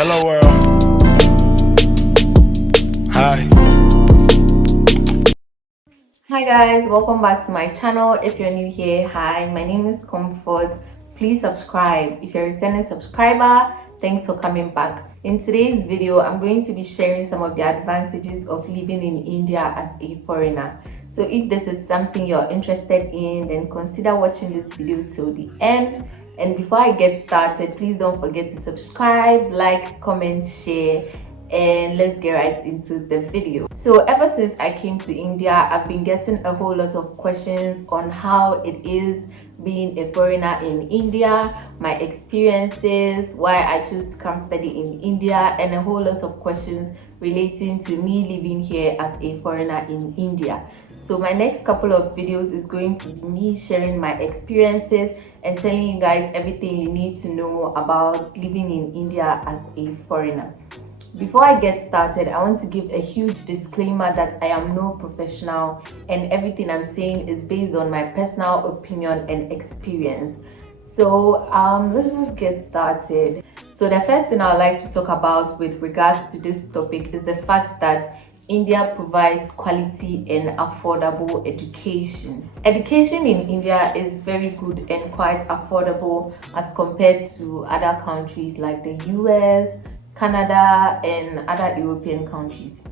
Hello world. Hi. Hi guys, welcome back to my channel. If you're new here, hi, my name is Comfort. Please subscribe. If you're a returning subscriber, thanks for coming back. In today's video, I'm going to be sharing some of the advantages of living in India as a foreigner. So if this is something you're interested in, then consider watching this video till the end. And before I get started, please don't forget to subscribe, like, comment, share, and let's get right into the video. So ever since I came to India, I've been getting a whole lot of questions on how it is being a foreigner in India, my experiences, why I chose to come study in India, and a whole lot of questions relating to me living here as a foreigner in India. So my next couple of videos is going to be me sharing my experiences and telling you guys everything you need to know about living in India as a foreigner. Before I get started, I want to give a huge disclaimer that I am no professional and everything I'm saying is based on my personal opinion and experience. So let's just get started. So the first thing I would like to talk about with regards to this topic is the fact that India provides quality and affordable education. Education in India is very good and quite affordable as compared to other countries like the US, Canada, and other European countries.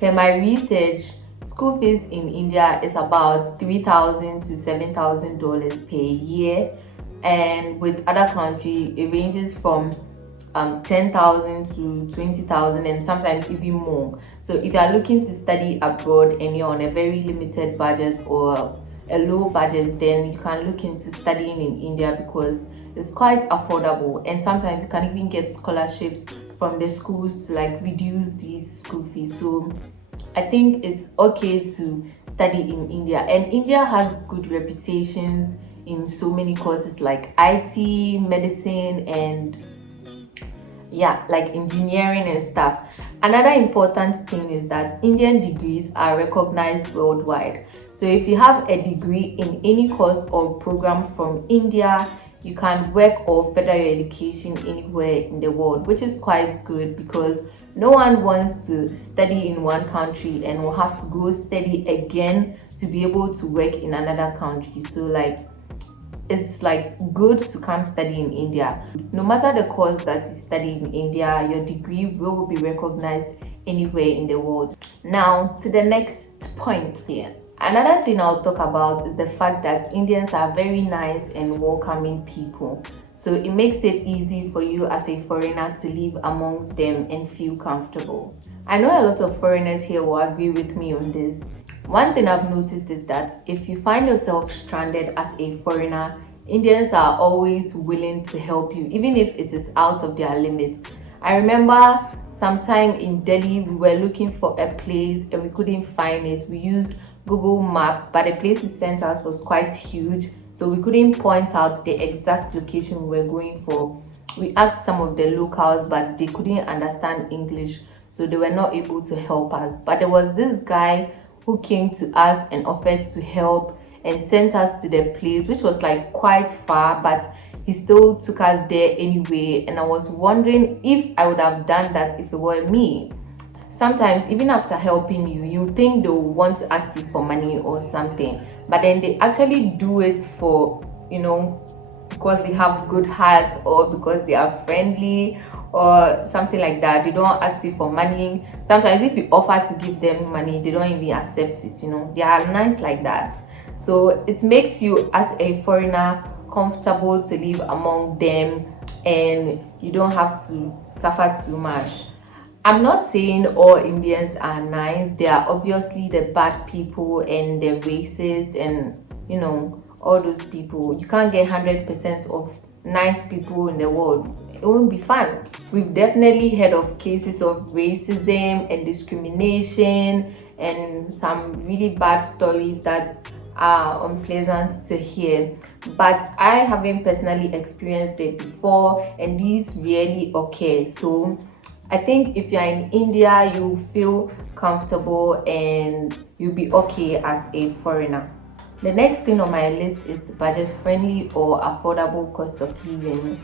Per my research, school fees in India is about $3,000 to $7,000 per year, and with other countries it ranges from 10,000 to 20,000 and sometimes even more. So if you are looking to study abroad and you're on a very limited budget or a low budget, then you can look into studying in India because it's quite affordable, and sometimes you can even get scholarships from the schools to like reduce these school fees. So I think it's okay to study in India, and India has good reputations in so many courses like IT, medicine, and yeah, like engineering and stuff. Another important thing is that Indian degrees are recognized worldwide. So if you have a degree in any course or program from India, you can work or further your education anywhere in the world, which is quite good because no one wants to study in one country and will have to go study again to be able to work in another country. So like it's like good to come study in India. No matter the course that you study in India, your degree will be recognized anywhere in the world. Now to the next point here. Another thing I'll talk about is the fact that Indians are very nice and welcoming people. So it makes it easy for you as a foreigner to live amongst them and feel comfortable. I know a lot of foreigners here will agree with me on this. One thing I've noticed is that if you find yourself stranded as a foreigner, Indians are always willing to help you, even if it is out of their limits. I remember sometime in Delhi, we were looking for a place and we couldn't find it. We used Google Maps, but the place it sent us was quite huge, so we couldn't point out the exact location we were going for. We asked some of the locals, but they couldn't understand English, so they were not able to help us. But there was this guy who came to us and offered to help and sent us to the place, which was like quite far, but he still took us there anyway. And I was wondering if I would have done that if it were me. Sometimes even after helping you, you think they'll want to ask you for money or something, but then they actually do it for, because they have good hearts or because they are friendly or something like that. They don't ask you for money. Sometimes if you offer to give them money, they don't even accept it. They are nice like that. So it makes you as a foreigner comfortable to live among them, and you don't have to suffer too much. I'm not saying all Indians are nice. They are obviously the bad people and the racist and all those people. You can't get 100% of nice people in the world. It won't be fun. We've definitely heard of cases of racism and discrimination and some really bad stories that are unpleasant to hear, but I haven't personally experienced it before, and these really occur. So I think if you're in India, you feel comfortable and you'll be okay as a foreigner. The next thing on my list is the budget friendly or affordable cost of living.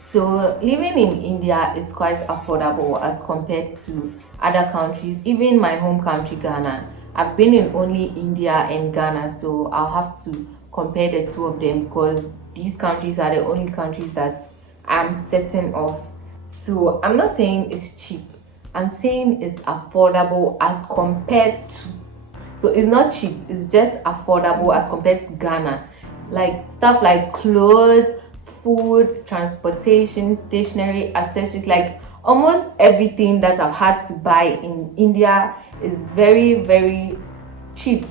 So living in India is quite affordable as compared to other countries, even my home country Ghana. I've been in only India and Ghana, so I'll have to compare the two of them because these countries are the only countries that I'm certain of. So I'm not saying it's cheap, I'm saying it's affordable as compared to, so it's not cheap, it's just affordable as compared to Ghana. Like stuff like clothes, food, transportation, stationery, accessories, like almost everything that I've had to buy in India is very, very cheap.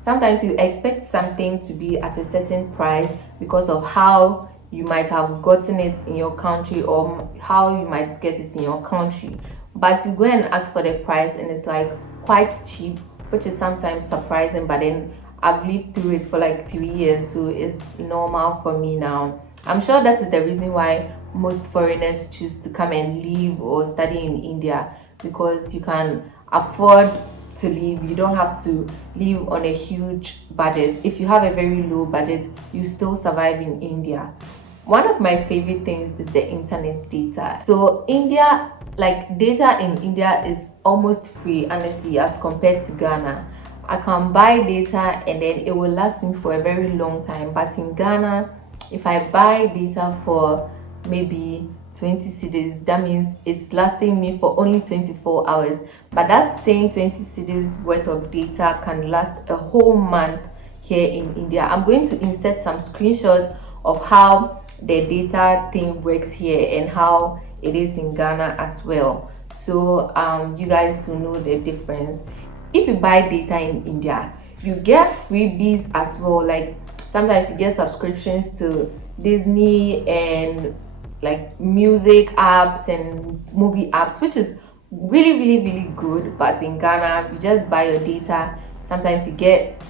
Sometimes you expect something to be at a certain price because of how you might have gotten it in your country or how you might get it in your country, but you go and ask for the price and it's like quite cheap, which is sometimes surprising. But then I've lived through it for like 3 years, so it's normal for me now. I'm sure that is the reason why most foreigners choose to come and live or study in India, because you can afford to live. You don't have to live on a huge budget. If you have a very low budget, you still survive in India. One of my favorite things is the internet data. So India, like data in India is almost free, honestly, as compared to Ghana. I can buy data and then it will last me for a very long time, but in Ghana, if I buy data for maybe 20 cedis, that means it's lasting me for only 24 hours. But that same 20 cedis worth of data can last a whole month here in India. I'm going to insert some screenshots of how the data thing works here and how it is in Ghana as well, so you guys will know the difference. If you buy data in India, you get freebies as well. Like sometimes you get subscriptions to Disney and like music apps and movie apps, which is really, really, really good. But in Ghana, you just buy your data. Sometimes you get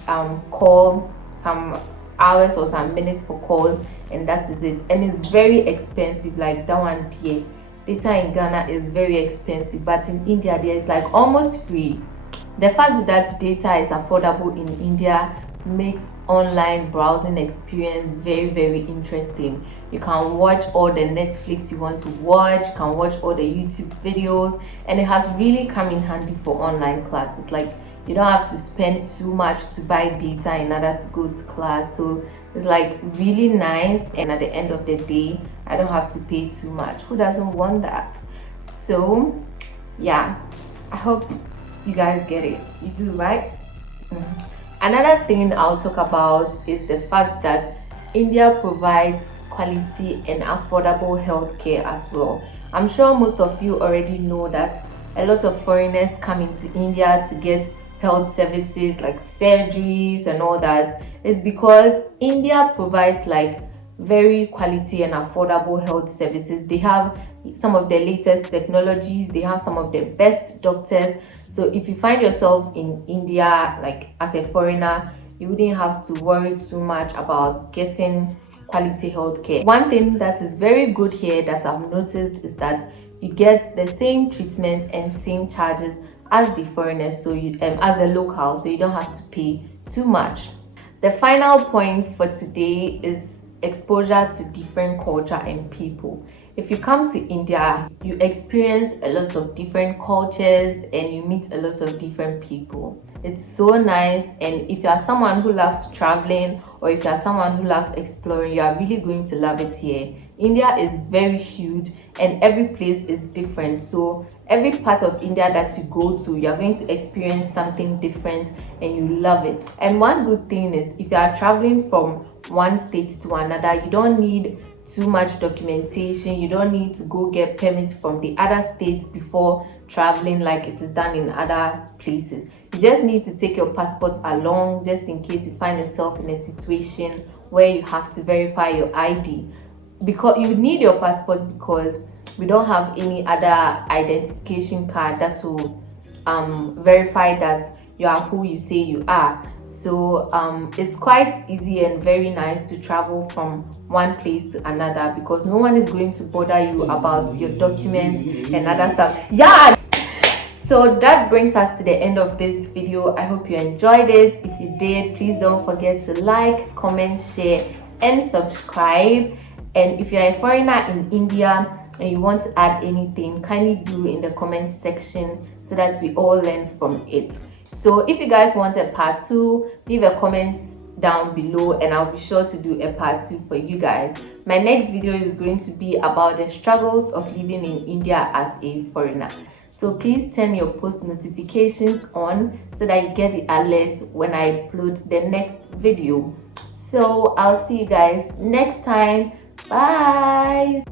call, some hours or some minutes for calls, and that is it. And it's very expensive, like that one here. Data in Ghana is very expensive, but in India there is like almost free. The fact that data is affordable in India makes online browsing experience very, very interesting. You can watch all the Netflix you want to watch, you can watch all the YouTube videos, and it has really come in handy for online classes. Like you don't have to spend too much to buy data in order to go to class, so it's like really nice. And at the end of the day, I don't have to pay too much. Who doesn't want that? So yeah, I hope you guys get it. You do, right? Another thing I'll talk about is the fact that India provides quality and affordable healthcare as well. I'm sure most of you already know that a lot of foreigners come into India to get health services like surgeries and all that. It's because India provides like very quality and affordable health services. They have some of the latest technologies, they have some of the best doctors. So if you find yourself in India, like as a foreigner, you wouldn't have to worry too much about getting quality healthcare. One thing that is very good here that I've noticed is that you get the same treatment and same charges as the foreigners, so you as a local, so you don't have to pay too much. The final point for today is exposure to different culture and people. If you come to India, you experience a lot of different cultures and you meet a lot of different people. It's so nice, and if you are someone who loves traveling or if you are someone who loves exploring, you are really going to love it here. India is very huge and every place is different, so every part of India that you go to, you're going to experience something different and you love it. And one good thing is, if you are traveling from one state to another, you don't need too much documentation. You don't need to go get permits from the other states before traveling like it is done in other places. You just need to take your passport along just in case you find yourself in a situation where you have to verify your ID. Because you need your passport, because we don't have any other identification card that will verify that you are who you say you are. So it's quite easy and very nice to travel from one place to another, because no one is going to bother you about your documents and other stuff. Yeah, so that brings us to the end of this video. I hope you enjoyed it. If you did, please don't forget to like, comment, share and subscribe. And if you're a foreigner in India and you want to add anything, kindly do in the comment section so that we all learn from it. So if you guys want a part 2, leave a comment down below and I'll be sure to do a part 2 for you guys. My next video is going to be about the struggles of living in India as a foreigner. So please turn your post notifications on so that you get the alert when I upload the next video. So I'll see you guys next time. Bye.